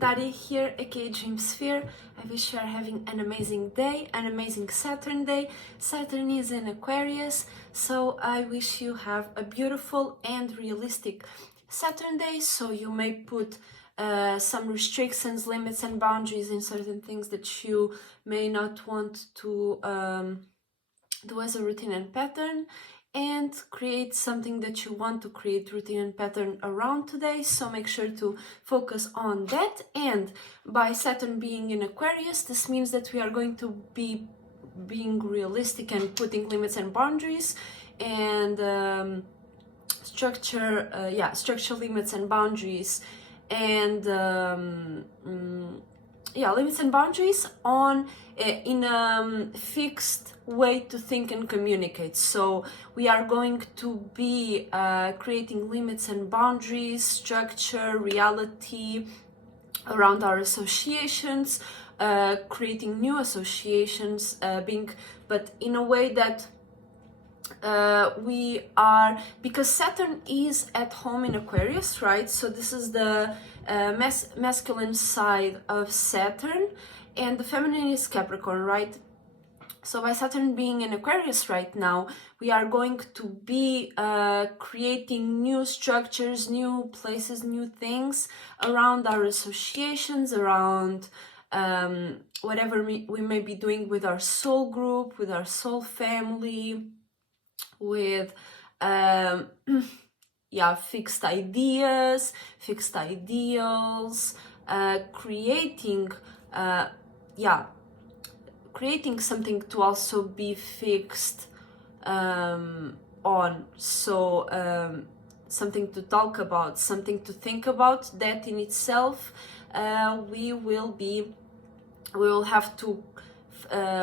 Daddy here, aka Dream Sphere. I wish you are having an amazing day, an amazing Saturn day. Saturn is in Aquarius, so I wish you have a beautiful and realistic Saturn day. So you may put some restrictions, limits, and boundaries in certain things that you may not want to do as a routine and pattern, and create something that you want to create routine and pattern around today. So make sure to focus on that. And by Saturn being in Aquarius, this means that we are going to be being realistic and putting limits and boundaries and structure limits and boundaries and limits and boundaries on in a fixed way to think and communicate. So we are going to be creating limits and boundaries, structure, reality around our associations, creating new associations, but in a way that we are, because Saturn is at home in Aquarius, right? So this is the masculine side of Saturn, and the feminine is Capricorn, right? So by Saturn being in Aquarius right now, we are going to be creating new structures, new places, new things around our associations, around whatever we may be doing with our soul group, with our soul family, with fixed ideas, fixed ideals, creating something to also be fixed on. So something to talk about, something to think about. That in itself, we will have to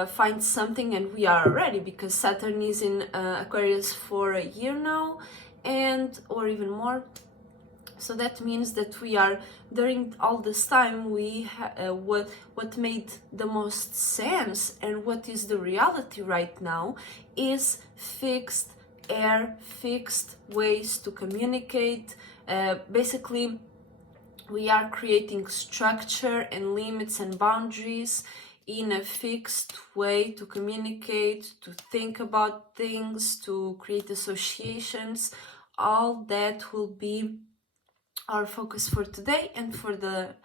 find something, and we are ready, because Saturn is in Aquarius for a year now, or even more. So that means that we are, during all this time, we what made the most sense and what is the reality right now is fixed ways to communicate. Basically, we are creating structure and limits and boundaries in a fixed way to communicate, to think about things, to create associations. All that will be our focus for today and for the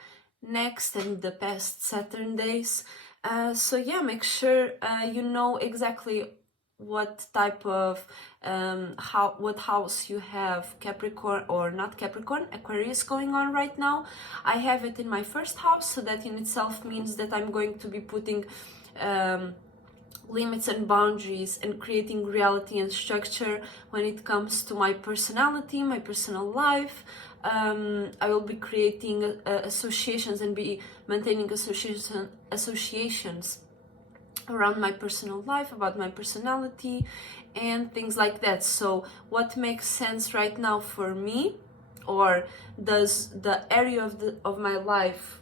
next and the past Saturn days. Make sure you know exactly what type of what house you have, Capricorn or not Capricorn, Aquarius going on right now. I have it in my first house, so that in itself means that I'm going to be putting limits and boundaries and creating reality and structure when it comes to my personality, my personal life. I will be creating associations and be maintaining associations around my personal life, about my personality and things like that. So what makes sense right now for me, or does the area of my life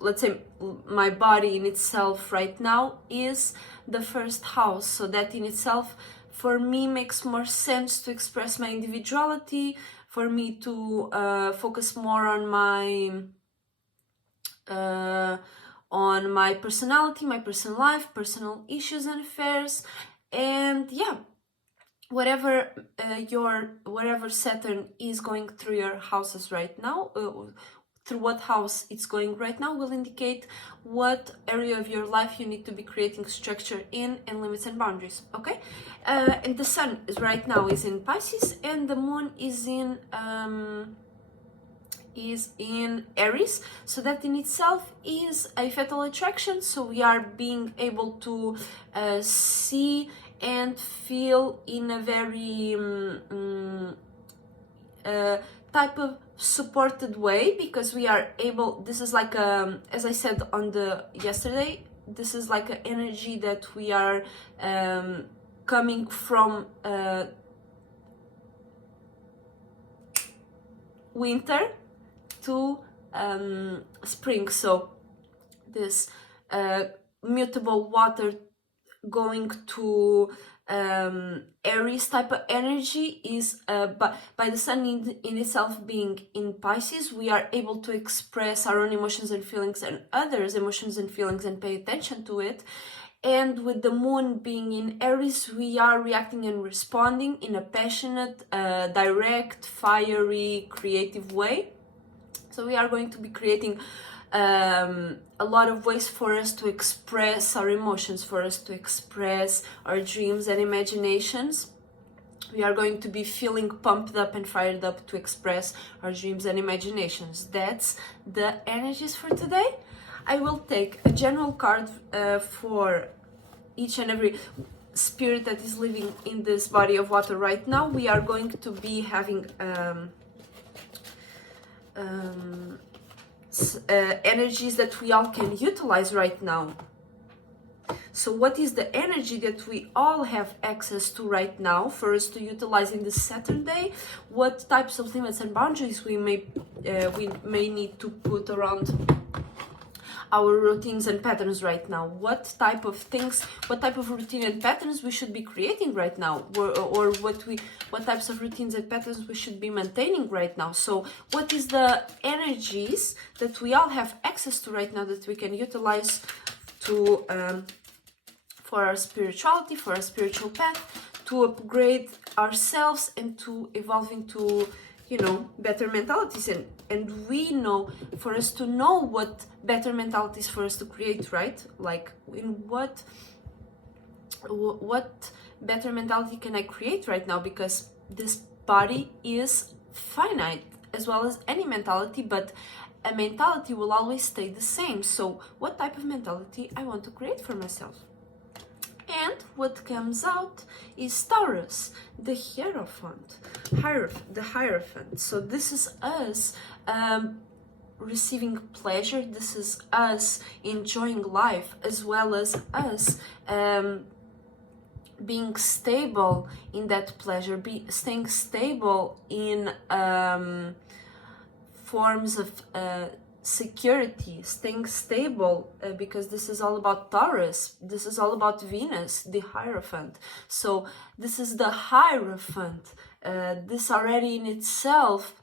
let's say my body in itself right now is the first house. So that in itself for me makes more sense to express my individuality, for me to focus more on my personality, my personal life, personal issues and affairs. And whatever Saturn is going through your houses right now, through what house it's going right now, will indicate what area of your life you need to be creating structure in and limits and boundaries. Okay, and the sun is right now is in Pisces, and the moon is in Aries. So that in itself is a fatal attraction. So we are being able to see and feel in a very type of supported way, because we are able, this is like as I said on the yesterday, this is like an energy that we are coming from winter to spring. So this mutable water going to Aries type of energy is by the sun in itself being in Pisces, we are able to express our own emotions and feelings and others' emotions and feelings and pay attention to it. And with the moon being in Aries, we are reacting and responding in a passionate, direct, fiery, creative way. So we are going to be creating a lot of ways for us to express our emotions, for us to express our dreams and imaginations. We are going to be feeling pumped up and fired up to express our dreams and imaginations. That's the energies for today. I will take a general card for each and every spirit that is living in this body of water right now. We are going to be having energies that we all can utilize right now. So what is the energy that we all have access to right now for us to utilize in this Saturday? What types of limits and boundaries we may need to put around our routines and patterns right now? What type of things, what type of routine and patterns we should be creating right now, or what types of routines and patterns we should be maintaining right now? So what is the energies that we all have access to right now that we can utilize to for our spirituality, for our spiritual path, to upgrade ourselves and to evolve into, you know, better mentalities? And we know, for us to know what better mentalities for us to create, right? Like, in what better mentality can I create right now? Because this body is finite, as well as any mentality, but a mentality will always stay the same. So what type of mentality I want to create for myself? And what comes out is Taurus, the Hierophant. So this is us receiving pleasure. This is us enjoying life, as well as us being stable in that pleasure, staying stable in forms of security, staying stable, because this is all about Taurus. This is all about Venus, the Hierophant. So this is the Hierophant. This already in itself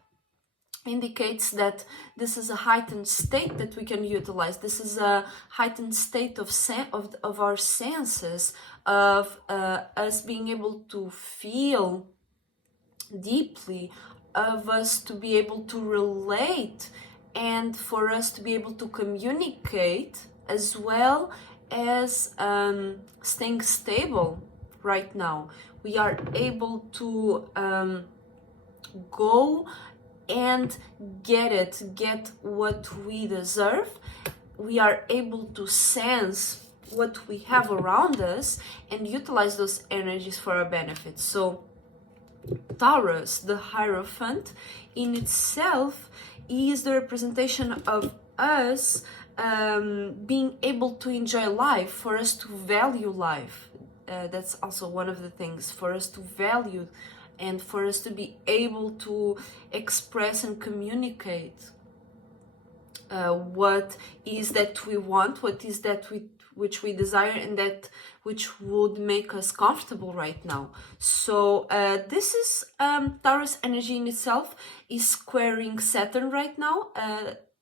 indicates that this is a heightened state that we can utilize. This is a heightened state of our senses, of us being able to feel deeply, of us to be able to relate, and for us to be able to communicate, as well as staying stable right now. We are able to go and get what we deserve. We are able to sense what we have around us and utilize those energies for our benefit. So Taurus, the Hierophant, in itself is the representation of us being able to enjoy life, for us to value life. That's also one of the things, for us to value and for us to be able to express and communicate what is that we want, what is that which we desire, and that which would make us comfortable right now. So this is Taurus energy in itself is squaring Saturn right now.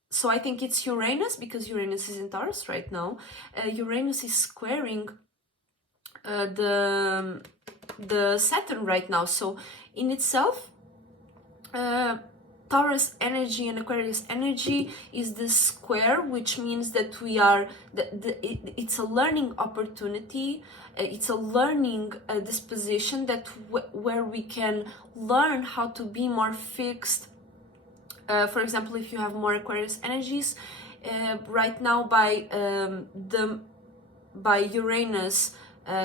So I think it's Uranus, because Uranus is in Taurus right now. Uranus is squaring the Saturn right now. So in itself, Taurus energy and Aquarius energy is this square, which means that we are it's a learning opportunity. It's a learning disposition that where we can learn how to be more fixed. For example, if you have more Aquarius energies right now, by Uranus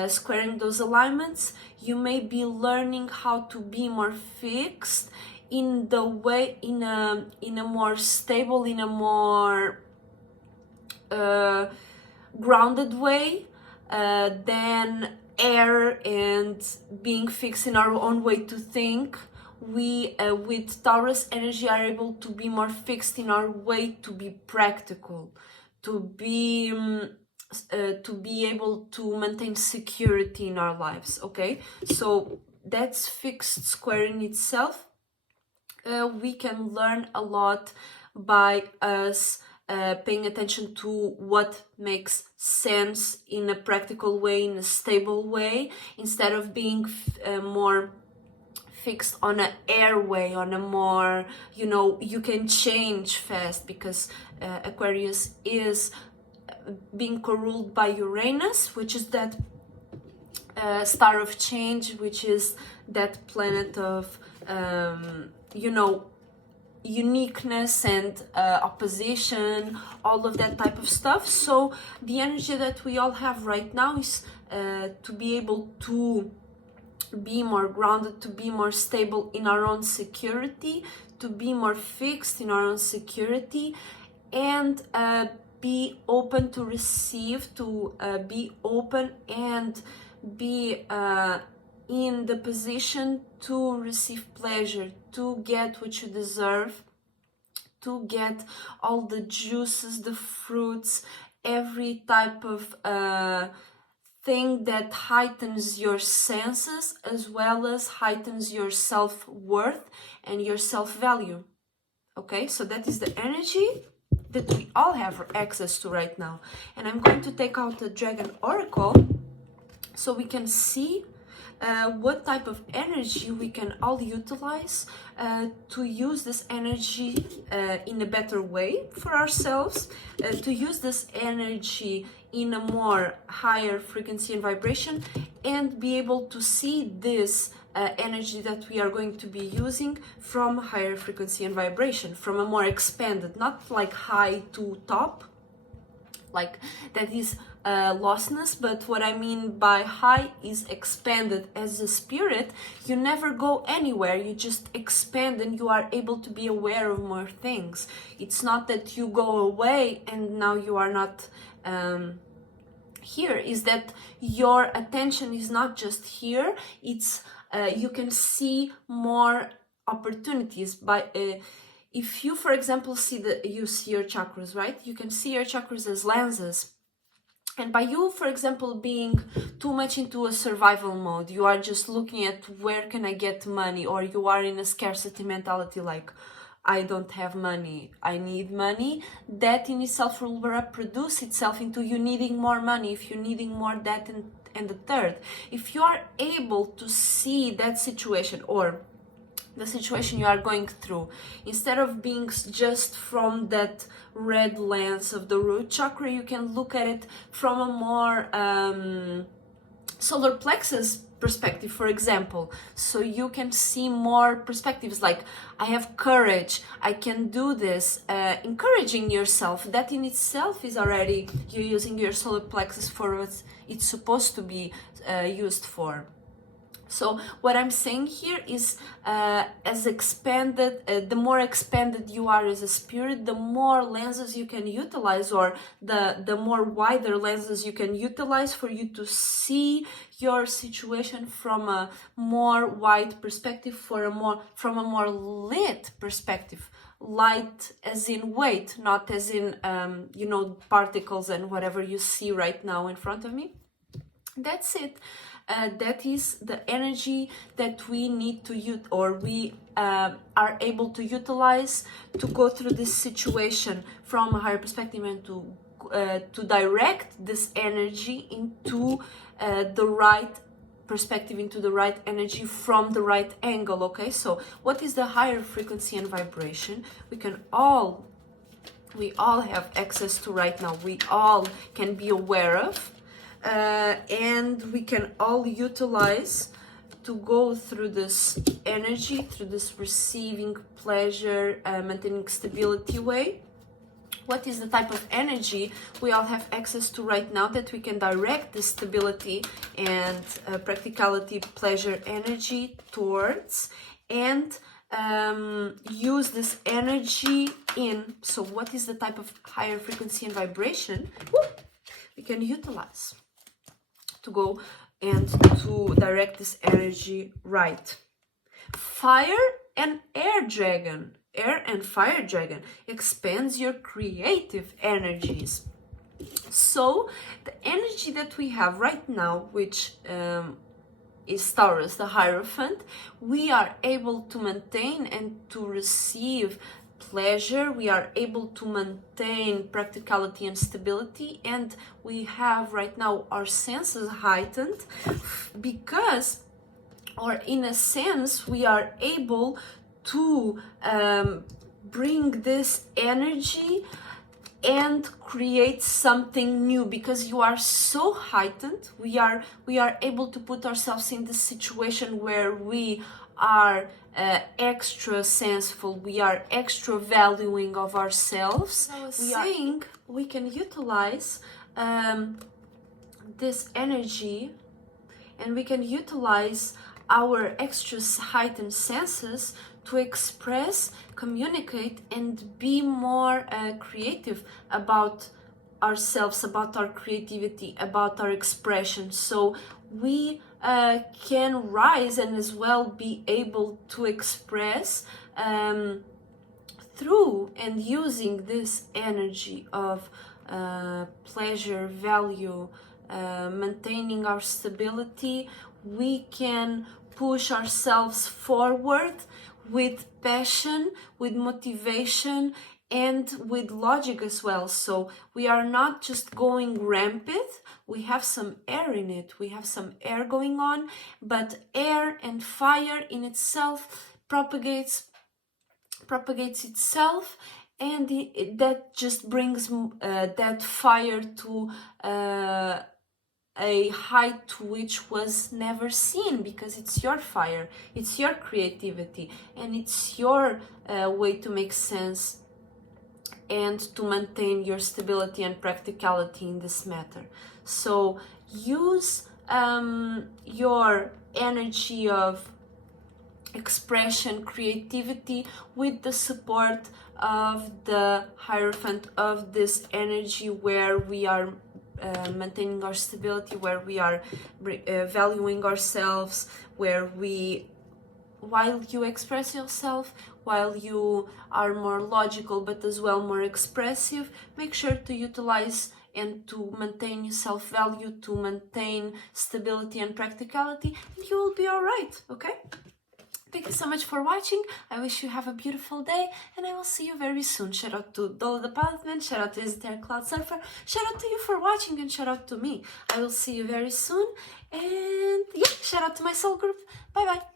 squaring those alignments, you may be learning how to be more fixed in the way, in a more stable, in a more grounded way than air and being fixed in our own way to think. We with Taurus energy are able to be more fixed in our way to be practical, to be to be able to maintain security in our lives. Okay, so that's fixed square in itself. We can learn a lot by us paying attention to what makes sense in a practical way, in a stable way, instead of being more fixed on an airway, on a more, you can change fast, because Aquarius is being ruled by Uranus, which is that star of change, which is that planet of uniqueness and opposition, all of that type of stuff. So the energy that we all have right now is to be able to be more grounded, to be more stable in our own security, to be more fixed in our own security, and be open to receive, to be open and be in the position to receive pleasure, to get what you deserve, to get all the juices, the fruits, every type of thing that heightens your senses, as well as heightens your self-worth and your self-value. Okay, so that is the energy that we all have access to right now. And I'm going to take out the Dragon Oracle so we can see what type of energy we can all utilize to use this energy in a better way for ourselves, to use this energy in a more higher frequency and vibration, and be able to see this energy that we are going to be using from higher frequency and vibration, from a more expanded, not like high to top, like that is lostness, but what I mean by high is expanded. As a spirit, you never go anywhere, you just expand and you are able to be aware of more things. It's not that you go away and now you are not here, is that your attention is not just here, it's you can see more opportunities by if you, for example, you see your chakras, right? You can see your chakras as lenses. And by you, for example, being too much into a survival mode, you are just looking at where can I get money, or you are in a scarcity mentality, like I don't have money, I need money. That in itself will reproduce itself into you needing more money, if you're needing more that and the third. If you are able to see that situation, or the situation you are going through, instead of being just from that red lens of the root chakra, you can look at it from a more solar plexus perspective, for example. So you can see more perspectives, like I have courage, I can do this, encouraging yourself. That in itself is already you using your solar plexus for what it's supposed to be used for. So what I'm saying here is as expanded, the more expanded you are as a spirit, the more lenses you can utilize, or the more wider lenses you can utilize for you to see your situation from a more wide perspective, from a more lit perspective. Light as in weight, not as in particles and whatever you see right now in front of me. That's it. That is the energy that we need to use, or we are able to utilize to go through this situation from a higher perspective, and to direct this energy into the right perspective, into the right energy from the right angle. Okay, so what is the higher frequency and vibration we all have access to right now, we all can be aware of, and we can all utilize to go through this energy, through this receiving pleasure, maintaining stability way. What is the type of energy we all have access to right now that we can direct the stability and practicality, pleasure energy towards, and use this energy in? So what is the type of higher frequency and vibration we can utilize to go and to direct this energy right? Fire and air dragon. Air and fire dragon expands your creative energies. So the energy that we have right now, which is Taurus, the Hierophant, we are able to maintain and to receive pleasure, we are able to maintain practicality and stability, and we have right now our senses heightened because, or in a sense, we are able to bring this energy and create something new, because you are so heightened. We are able to put ourselves in this situation where we are extra senseful, we are extra valuing of ourselves. We can utilize this energy, and we can utilize our extra heightened senses to express, communicate, and be more creative about ourselves, about our creativity, about our expression. So we can rise and as well be able to express through and using this energy of pleasure, value, maintaining our stability. We can push ourselves forward with passion, with motivation, and with logic as well. So we are not just going rampant, we have some air in it, we have some air going on, but air and fire in itself propagates itself, and that just brings that fire to a height which was never seen, because it's your fire, it's your creativity, and it's your way to make sense and to maintain your stability and practicality in this matter. So use your energy of expression, creativity, with the support of the Hierophant, of this energy where we are maintaining our stability, where we are valuing ourselves, where while you express yourself, while you are more logical but as well more expressive, make sure to utilize and to maintain your self-value, to maintain stability and practicality, and you will be all right, okay? Thank you so much for watching. I wish you have a beautiful day, and I will see you very soon. Shout out to Dola the Pathman, shout out to Esoteric Cloud Surfer, shout out to you for watching, and shout out to me. I will see you very soon, and yeah, shout out to my soul group. Bye bye.